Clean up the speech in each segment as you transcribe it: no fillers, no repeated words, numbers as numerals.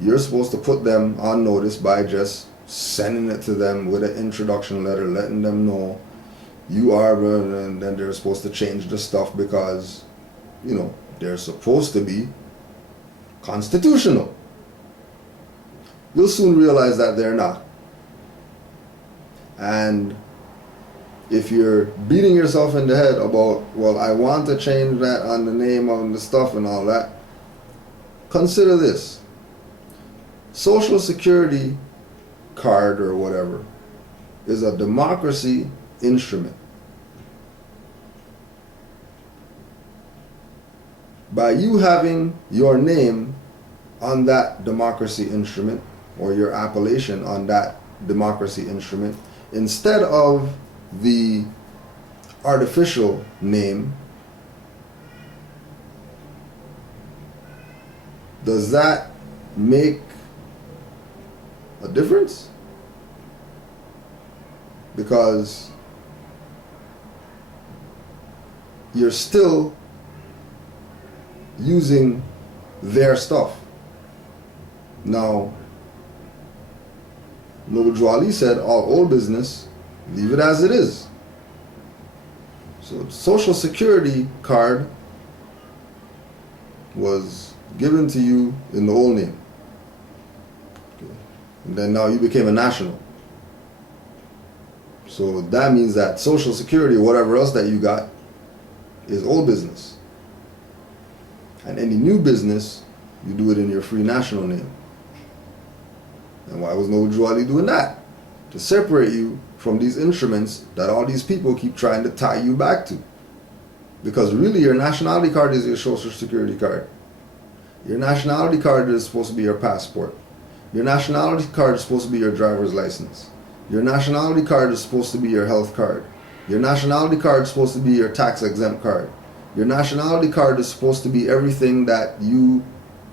you're supposed to put them on notice by just sending it to them with an introduction letter, letting them know you are, and then they're supposed to change the stuff because, you know, they're supposed to be constitutional. You'll soon realize that they're not. And if you're beating yourself in the head about, well, I want to change that on the name of the stuff and all that, consider this. Social Security card or whatever is a democracy instrument. By you having your name on that democracy instrument, or your appellation on that democracy instrument, instead of the artificial name, does that make a difference? Because you're still using their stuff. Now, Noble Drew Ali said, all old business, leave it as it is. So the Social Security card was given to you in the old name. Okay. And then now you became a national. So that means that Social Security or whatever else that you got is old business. And any new business, you do it in your free national name. And why was Noble Drew Ali doing that? To separate you from these instruments that all these people keep trying to tie you back to. Because really your nationality card is your Social Security card. Your nationality card is supposed to be your passport. Your nationality card is supposed to be your driver's license. Your nationality card is supposed to be your health card. Your nationality card is supposed to be your tax exempt card. Your nationality card is supposed to be everything that you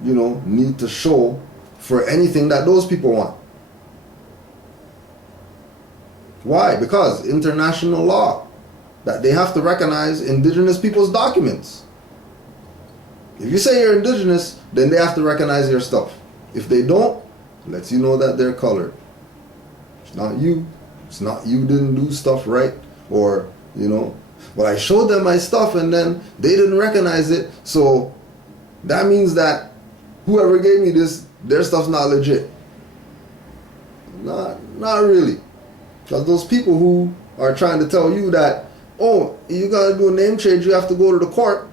need to show for anything that those people want. Why? Because international law, that they have to recognize indigenous people's documents. If you say you're indigenous, then they have to recognize your stuff. If they don't, it lets you know that they're colored. It's not you. It's not you didn't do stuff right, or, but I showed them my stuff and then they didn't recognize it, so that means that whoever gave me this, their stuff's not legit. Not really. Because those people who are trying to tell you that, oh, you gotta do a name change, you have to go to the court,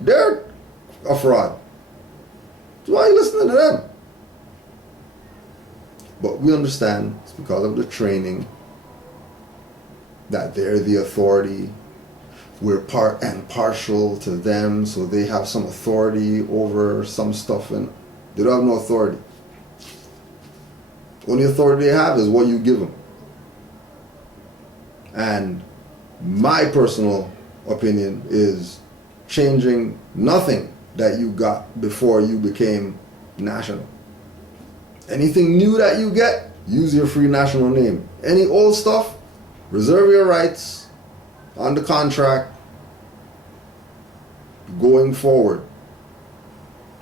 they're a fraud. So why are you listening to them? But we understand it's because of the training that they're the authority. We're part and partial to them, so they have some authority over some stuff, and they don't have no authority. Only authority they have is what you give them. And my personal opinion is changing nothing that you got before you became national. Anything new that you get, use your free national name. Any old stuff, reserve your rights on the contract going forward,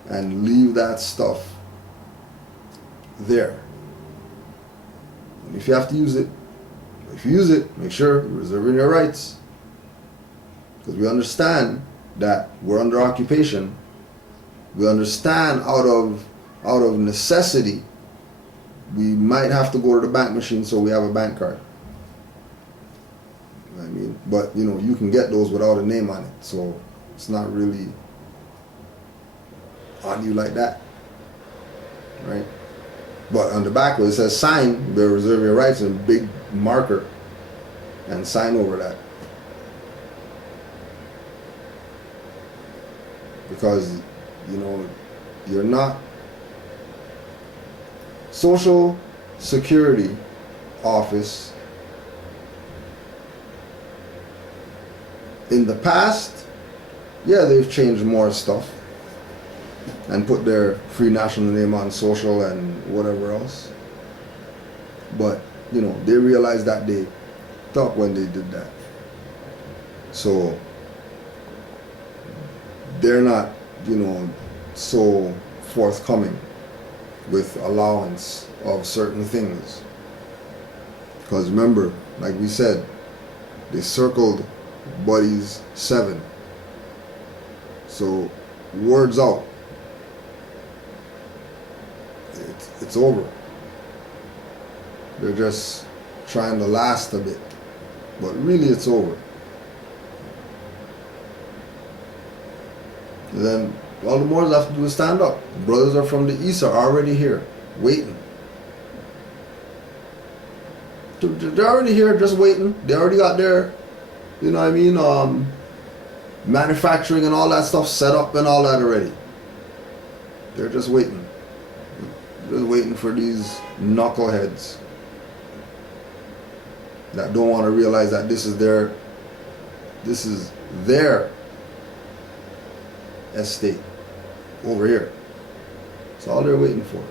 and leave that stuff there. And if you have to use it, if you use it, make sure you're reserving your rights, because we understand that we're under occupation. We understand out of necessity we might have to go to the bank machine, so we have a bank card. I mean, but you can get those without a name on it, so it's not really on you like that, right? But on the back where it says sign, you better reserve your rights in big marker and sign over that. Because, you're not. Social Security office in the past, yeah, they've changed more stuff and put their free national name on social and whatever else. But, they realized that they thought when they did that. So they're not, so forthcoming with allowance of certain things. Because remember, like we said, they circled Buddy's 7. So word's out. It's over. They're just trying to last a bit. But really it's over. And then all the Moors have to do is stand up. Brothers are from the east are already here, waiting. They're already here, just waiting. They already got their, you know what I mean, manufacturing and all that stuff set up and all that already. They're just waiting. Just waiting for these knuckleheads that don't want to realize that this is their estate over here. That's all they're waiting for.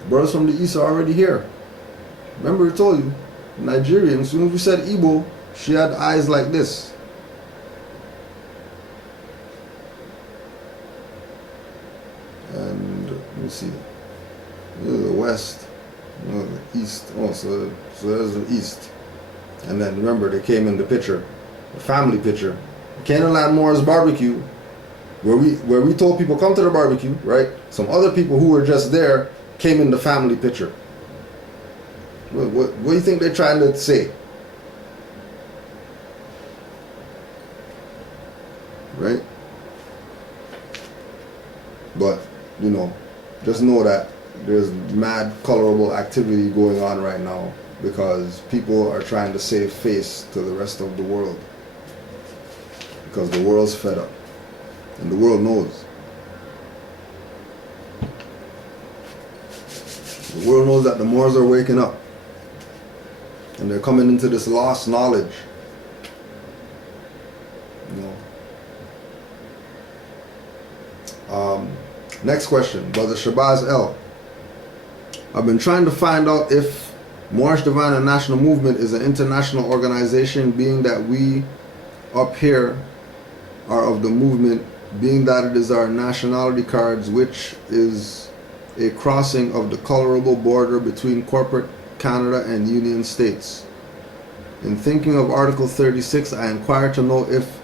The brothers from the east are already here. Remember I told you, Nigerian, as soon as we said Igbo, she had eyes like this. And let me see. The west, the east. Oh, so there's the east. And then remember, they came in the picture, the family picture. Canaanland Moors barbecue, where we told people come to the barbecue, right? Some other people who were just there came in the family picture. What do you think they're trying to say? Right? But, you know, just know that there's mad colorable activity going on right now because people are trying to save face to the rest of the world. Because the world's fed up. And the world knows. The world knows that the Moors are waking up. And they're coming into this lost knowledge. You know. Next question, Brother Shabazz L. I've been trying to find out if Moorish Divine and National Movement is an international organization, being that we up here are of the movement, being that it is our nationality cards, which is a crossing of the colorable border between corporate Canada and Union States. In thinking of Article 36, I inquire to know if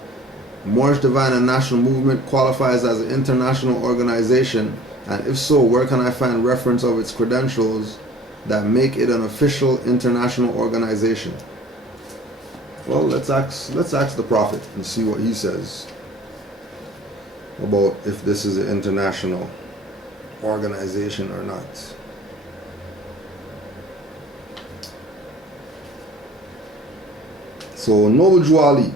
Moorish Divine and National Movement qualifies as an international organization, and if so, where can I find reference of its credentials that make it an official international organization? Well, let's ask the Prophet and see what he says about if this is an international organization or not. So, Noble Juali.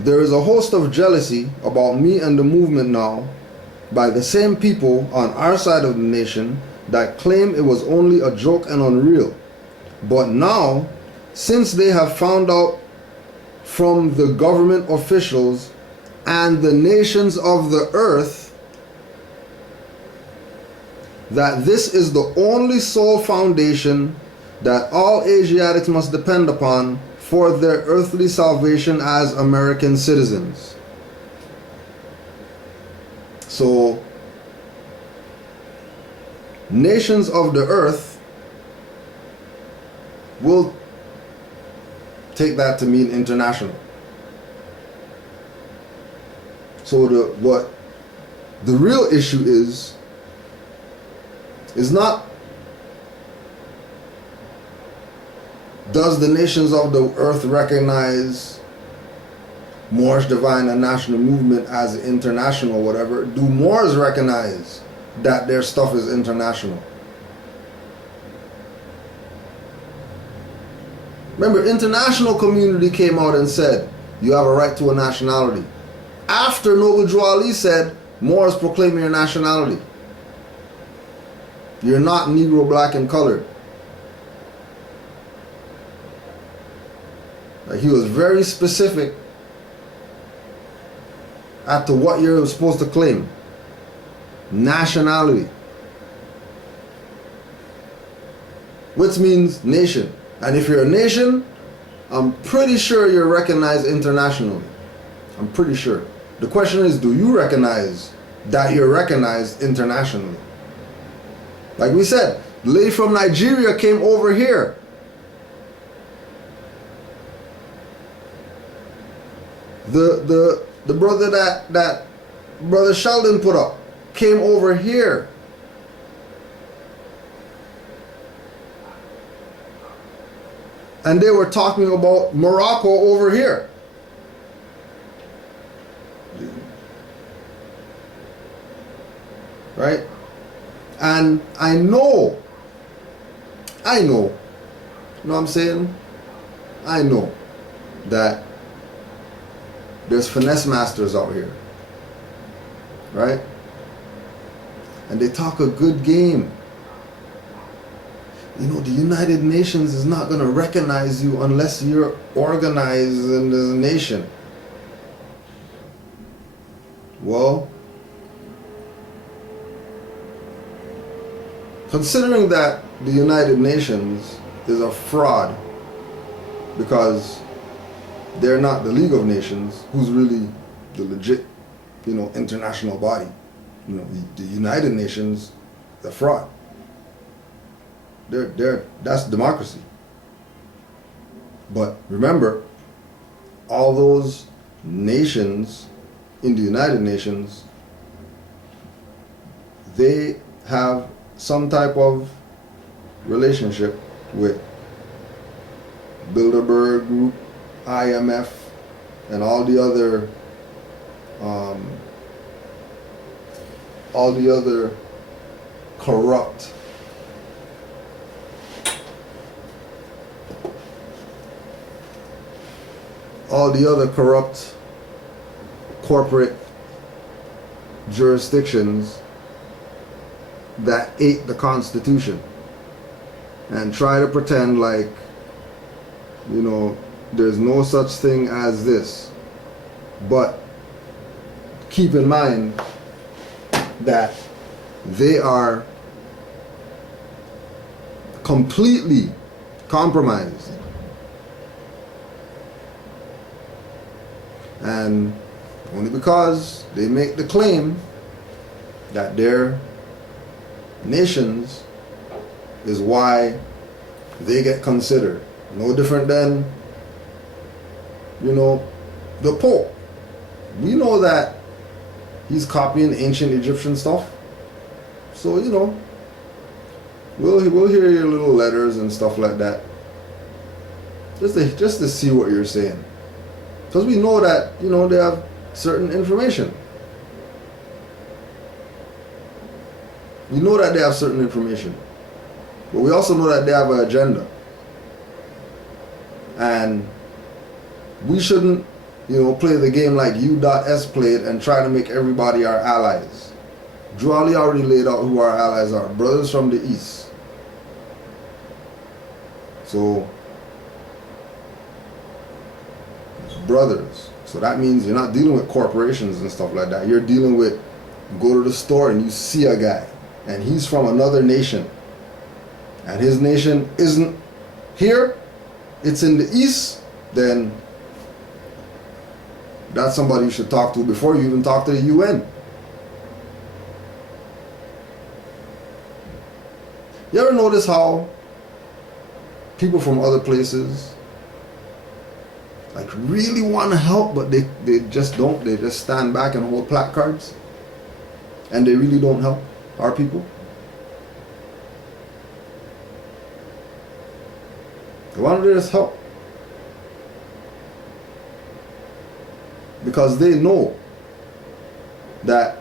There is a host of jealousy about me and the movement now by the same people on our side of the nation that claim it was only a joke and unreal. But now, since they have found out from the government officials and the nations of the earth that this is the only sole foundation that all Asiatics must depend upon for their earthly salvation as American citizens. So, nations of the earth will take that to mean international. So what the real issue is not, does the nations of the earth recognize Moorish Divine and National Movement as international, whatever? Do Moors recognize that their stuff is international? Remember, international community came out and said, you have a right to a nationality. After Noble Drew Ali said, Moors proclaim your nationality. You're not Negro, black, and colored. Like, he was very specific as to what you're supposed to claim. Nationality. which means nation. And if you're a nation, I'm pretty sure you're recognized internationally. I'm pretty sure. The question is, do you recognize that you're recognized internationally? Like we said, the lady from Nigeria came over here. The brother that Brother Sheldon put up came over here. And they were talking about Morocco over here. Right? And I know, you know what I'm saying? I know that there's finesse masters out here. Right? And they talk a good game. You know, the United Nations is not going to recognize you unless you're organized in the nation. Well, considering that the United Nations is a fraud because they're not the League of Nations, who's really the legit, you know, international body. You know, the United Nations, the fraud. That's democracy. But remember, all those nations in the United Nations, they have some type of relationship with Bilderberg Group, IMF, and all the other corrupt corporate jurisdictions that ate the Constitution and try to pretend like, you know, there's no such thing as this. But keep in mind that they are completely compromised. And only because they make the claim that their nations is why they get considered. No different than, you know, the Pope. We know that he's copying ancient Egyptian stuff. So, you know, we'll hear your little letters and stuff like that. Just to see what you're saying. Because we know that, you know, they have certain information. We know that they have certain information. But we also know that they have an agenda. And we shouldn't, you know, play the game like U.S. played and try to make everybody our allies. Drew Ali already laid out who our allies are. Brothers from the East. So, brothers. So that means you're not dealing with corporations and stuff like that. You're dealing with, you go to the store and you see a guy and he's from another nation and his nation isn't here, it's in the East, then that's somebody you should talk to before you even talk to the UN. You ever notice how people from other places like really want to help, but they just don't? They just stand back and hold placards, and they really don't help our people. Why don't they just help? Because they know that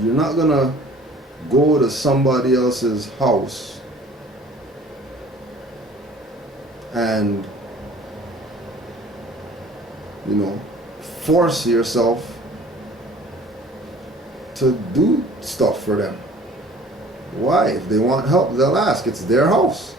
you're not gonna go to somebody else's house and, you know, force yourself to do stuff for them. Why? If they want help, they'll ask. It's their house.